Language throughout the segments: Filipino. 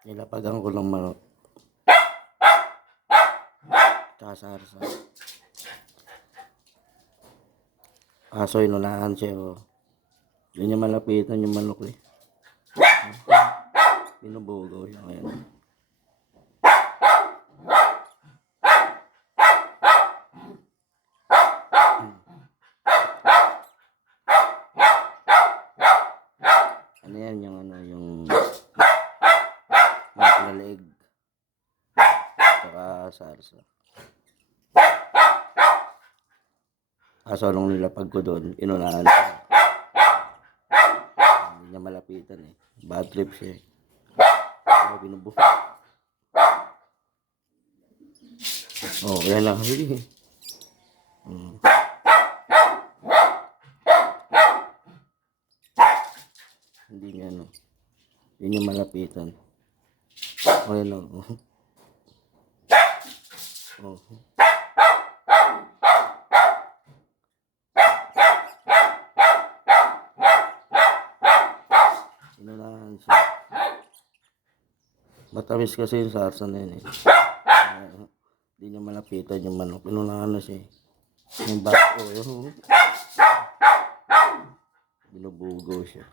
Nilapagan ko ng manok. Tsaka sarsa. Kaso inunahan siya oh. Hindi niya malapitan yung manok eh. Binubugaw siya ngayon. Ano yan yung ano yung manok na leg. Tsaka sarsa. Kaso nung nilapag ko doon, inunahan siya. Hindi niya malapitan eh. Bad trip siya eh. Kaya binubu. Oh, yan lang. Sige. Hmm. Hindi niya ano. Hindi niya malapitan. Oh, yan lang. Oh. Oh. Inunahan siya. Matamis kasi yung sarsa na yun eh. Hindi niya malapitan yung manok. Inunahan na siya eh. Yung bato. Yung... Binubugaw siya.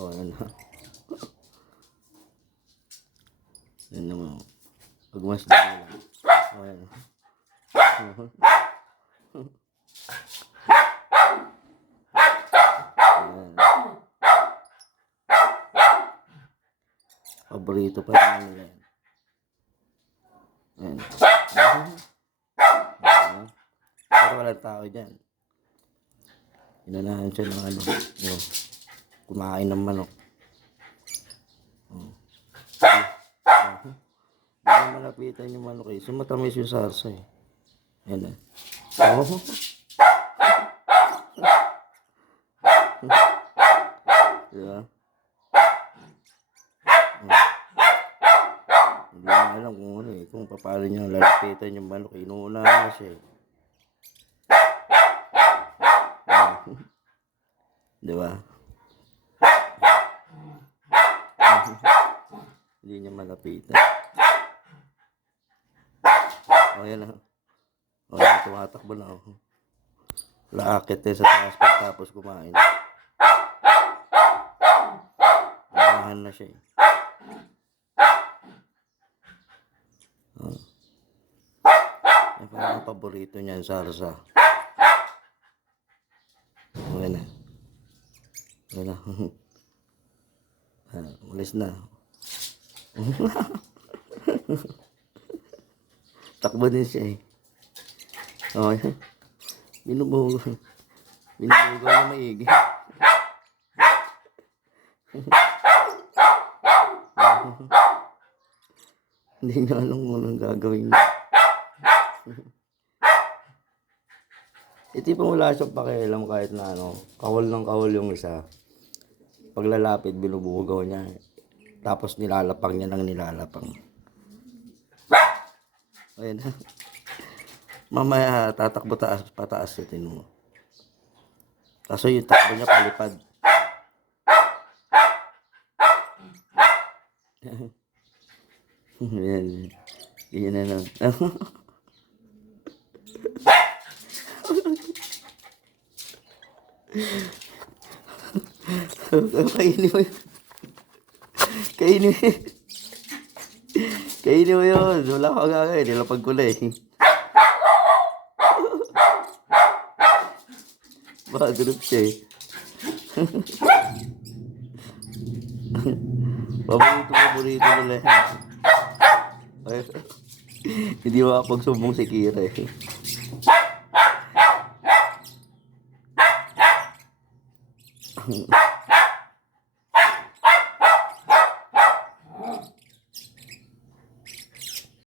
Oh, yan na. yan naman. Pagmas na lang. Yan. Ayan. Paborito pa rin nila yan. Ayan. Ayan. Pero walang tao dyan. Inanahan siya ng ano. Oh. Kumain ng manok. Oh. Oh. Hindi na malapitan yung manok eh. Sumatamis yung sarsa eh. Ayan na. Oh. Diba? Hindi na alam kung ano eh, kung paano niya lalapitan yung manok. Inuuna na siya eh. Ah. Di ba? Hindi niya malapitan. O yan na. O yan, tumatakbo na ako. Laakit eh sa taas pagtapos kumain. Unahan na siya eh. Oh. Yan parang ang paborito niya, sarsa. Okay na. Okay na. ah, ulis na. Takbo din siya eh. Oh, yan. Binubugo. Binubugo na maigi. Hindi na alam kung anong gagawin niya. Ito yung wala siyang pakialam kahit na ano, kawal ng kawal yung isa. Paglalapit, binubugaw niya. Tapos nilalapang niya ng nilalapang. Ayun na. Mamaya tatakbo taas, pataas yung mo. Kaso yung takbo niya palipad. Yan. Ganyan na lang. Kainin mo yun. Kainin mo yun. Kainin mo yun. Wala ka gagawin. Nilapag ko na eh. Baka group siya eh. Paborito paborito nila yan. Ay, Hindi makapagsumbong si Kira eh.